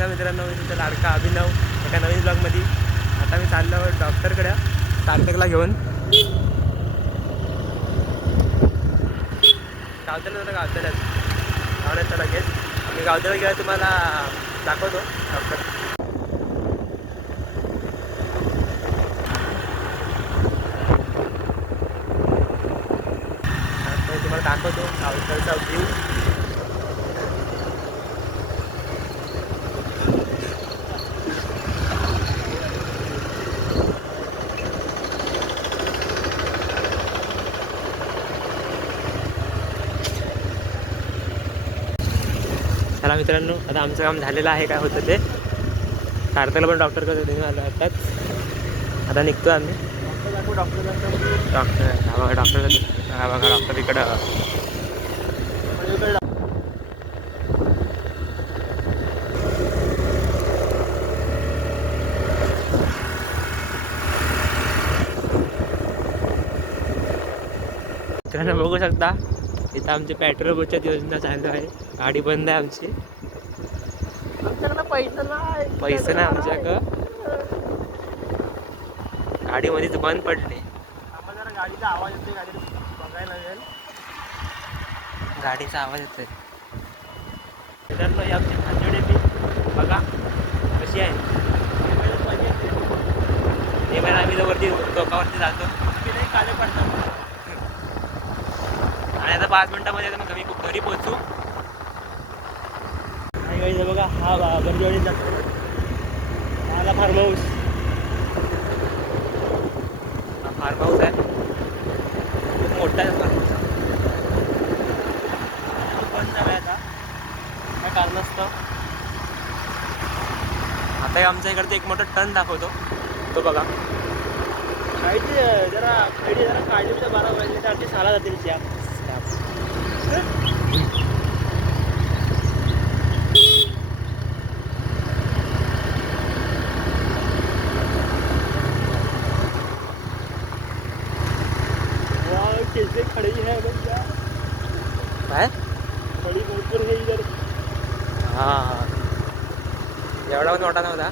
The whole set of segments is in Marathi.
नमस्कार मित्रांनो, मी तुमचा लाडका अभिनव एका नवीन ब्लॉगमध्ये. आता मी चाललो डॉक्टरकडे सार्थकला घेऊन. गावताल्यात लगेच मी गावताला गेला तुम्हाला दाखवतो डॉक्टर. तुम्हाला दाखवतो गावतालचा व्ह्यू. चला मित्रांनो, आता आमचं काम झालेलं आहे. काय होतं ते सार्थकला पण डॉक्टरकडे घेऊन आलो. आता निघतो आम्ही. डॉक्टर डॉक्टर इकडं. मित्रांनो बघू शकता, इथं आमची पेट्रोल बचत योजना चालू आहे. गाडी बंद आहे आमची. पैसे नाही आमच्याकडं. गाडीमध्येच बंद पडले. जरा गाडीचा आवाज येतोय, गाडी बघायला लागेल. गाडीचा आवाज येतोय. मित्रांनो ही आमची खांदेडी बघा कशी आहे. हे महिना आम्ही वरती टोकावरती जातो. काले पडतात. आणि आता 5 मिनिटामध्ये मग आम्ही घरी पोहोचू. आणि बघा हा बंदीवाडीत जातो. मला फार्म हाऊस. हा फार्म हाऊस आहे, खूप मोठा आहे फार्म हाऊस. बंद आहे आता काय कारण नसतं. आता आमच्या इकडचं एक मोठं टन दाखवतो तो बघा. काहीची जरा खडी जरा काढली तर 12 वाजले तर साला जातील चॅप. कैसे खड़ी है भैया, काय खडी भरपूर है इधर. हां एवढा पण मोठा नव्हता.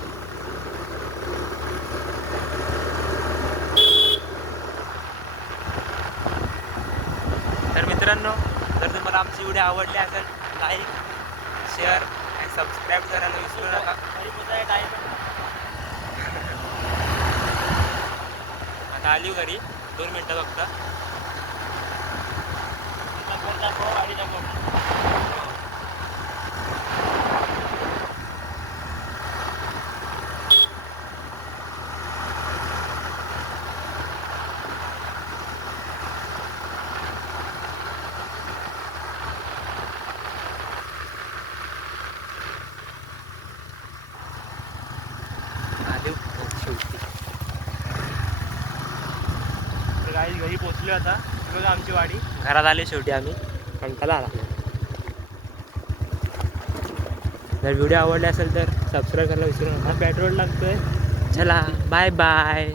तर मित्रांनो, जर तुम्हाला आमची व्हिडिओ आवडली असेल लाईक शेअर आणि सबस्क्राईब करायला विसरू नका. आता आली घरी 2 मिनटं फक्त. घरी पोचलो. आता बघा आमची वाडी. घरात आले शेवटी आम्ही. कंटाळा आला. जर व्हिडिओ आवडला असेल तर सबस्क्राईब करायला विसरू नका. पेट्रोल लागतोय. चला बाय बाय.